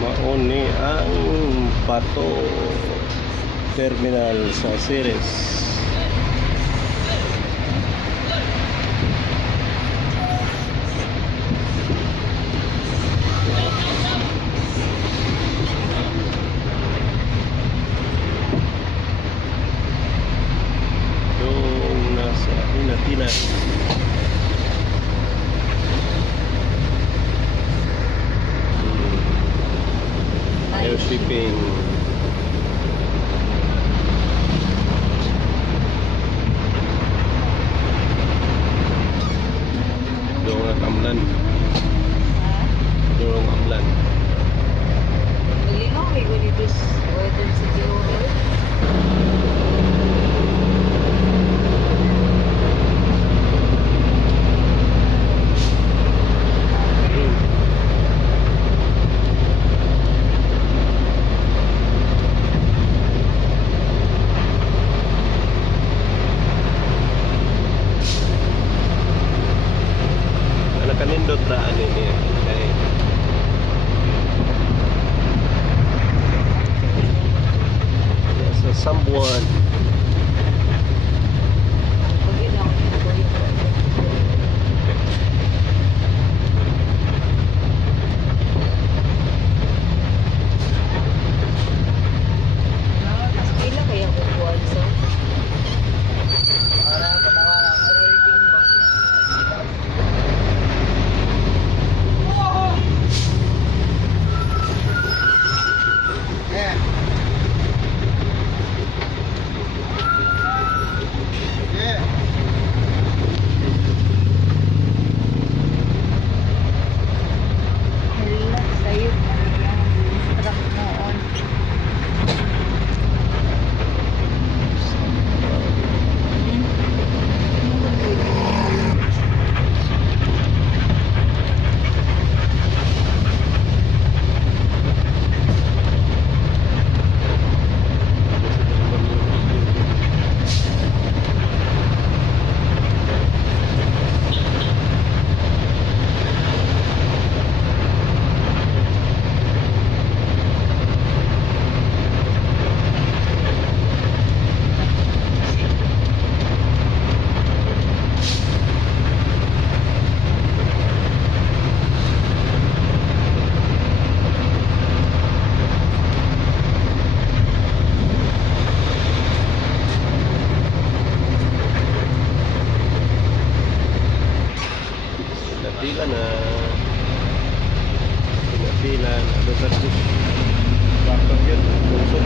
Mauni ang Bato Terminal sa Ceres. Yung nasa Hinatilan. Air shipping. Doon at Amlan. Doon Amlan. Malinaw may dito weather sa Tiohel. Kanindot raan ini kay sa Sambuan. Pinatilan ada satu bakar yun busok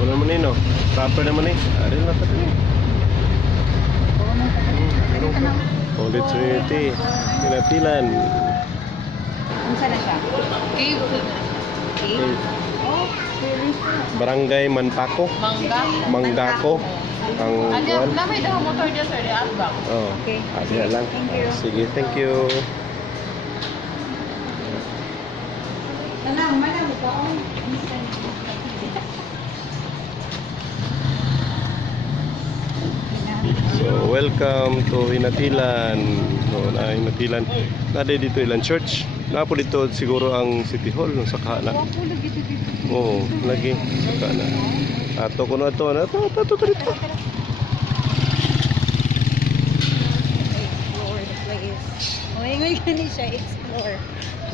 wala man no proper naman ada na pa din Holy Trinity Pinatilan. Unsa na siya? Cave. Barangay Manpaco. Manggako. Ang kuan. Namay daw motor dyan sir, di atbang. Oh. Okay. Ada lang. Thank you. Sige, thank you. Salam, madam ko. So, welcome to Hinatilan. So, na Hinatilan. Nade dito ilang church. Napo dito siguro ang City Hall ng saka na. Oo, lagi saka na. Ato ko na to. Ato dito.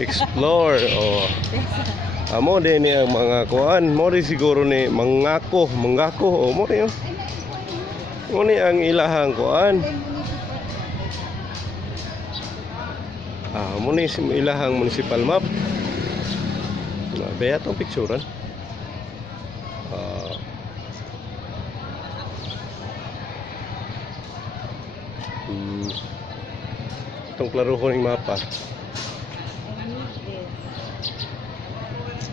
Explore. Oh. Amo din ni ang mga kuan. Mo rin siguro ni manggako. Oh, mo rin. Mo ni ang ilahang kuan. Muna ilahang municipal map. Baya itong picturean. Itong klaro ko ng mapa.